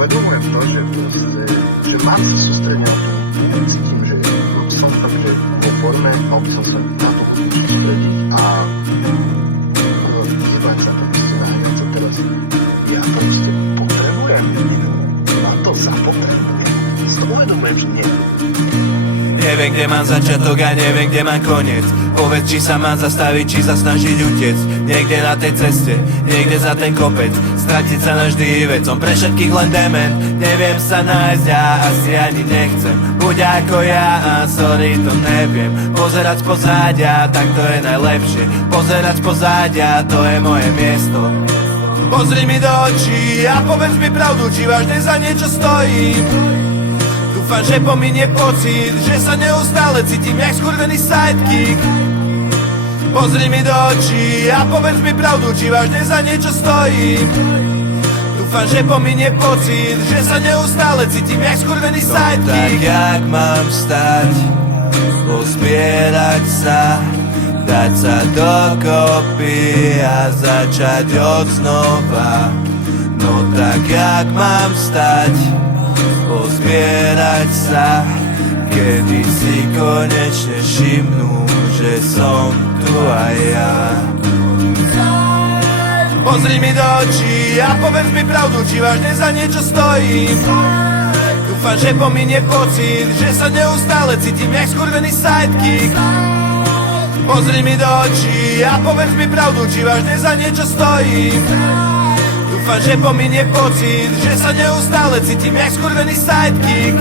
uvedomujem to, že mám sa sústrediť na to, cítim, že som tam, že vo forme, mal by som sa na to sústrediť a jebať sa tam proste naháňať sa teraz. Ja proste potrebujem, na to sa potrebujem. Si to uvedomujem, že nie. Neviem, kde mám začiatok a neviem, kde mám koniec. Povedz, či sa mám zastaviť, či sa snažiť utiecť. Niekde na tej ceste, niekde za ten kopec. Stratiť sa navždy vec, som pre všetkých len dement. Neviem sa nájsť a asi ani nechcem. Buď ako ja a sorry, to neviem. Pozerať z pozádia, tak to je najlepšie. Pozerať z pozádia, to je moje miesto. Pozri mi do očí a povedz mi pravdu, či vážne za niečo stojím. Dúfam, že pominie pocit, že sa neustále cítim jak skurvený sidekick. Pozri mi do očí a povedz mi pravdu, či vážne za niečo stojím. Dúfam, že pominie pocit, že sa neustále cítim jak skurvený sidekick. Tak jak mám vstať, pozbierať sa, dať sa dokopy a začať od znova. No tak jak mám vstať, pozbierať sa, kedy si konečne všimnú, že som tu aj ja. Pozri mi do očí a povedz mi pravdu, či vážne za niečo stojím. Dúfam, že pominie pocit, že sa neustále cítim jak skurvený sidekick. Pozri mi do očí a povedz mi pravdu, či vážne za niečo stojím. Dúfam, že pominie pocit, že sa neustále cítim jak skurvený sidekick.